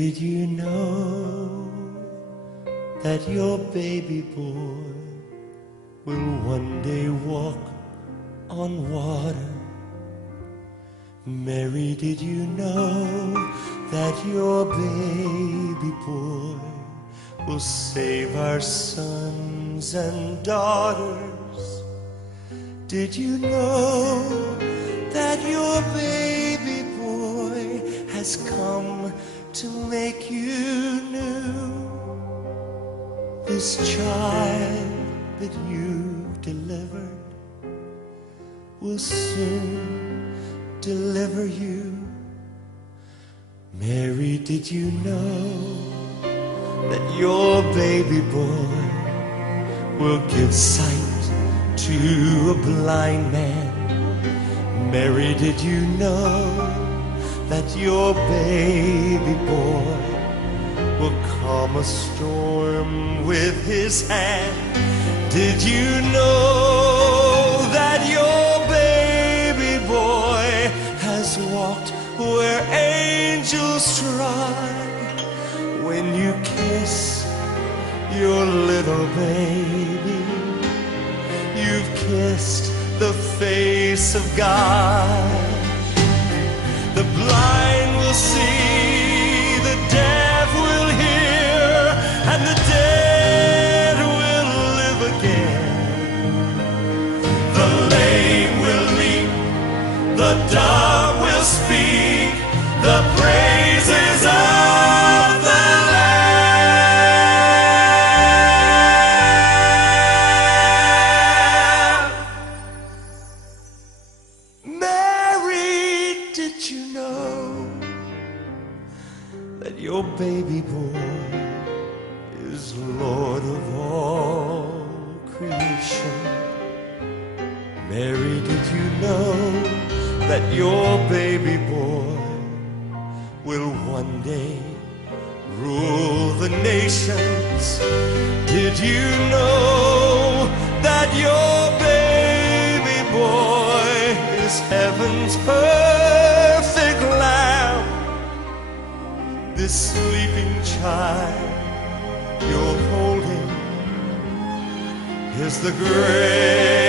did you know that your baby boy will one day walk on water? Mary, did you know that your baby boy will save our sons and daughters? Did you know that your baby boy has come to make you new? This child that you delivered will soon deliver you. Mary, did you know that your baby boy will give sight to a blind man? Mary, did you know that your baby boy will calm a storm with his hand? Did you know that your baby boy has walked where angels trod? When you kiss your little baby, you've kissed the face of God. The blind will see, the deaf will hear, and the dead will live again. The lame will leap, the dumb will speak, the praises of the Lamb. Mary, did you know that your baby boy is Lord of all creation? Mary, did you know that your baby boy will one day rule the nations? Did you know that your baby boy is heaven's perfect lamb? This sleeping child you're holding is the great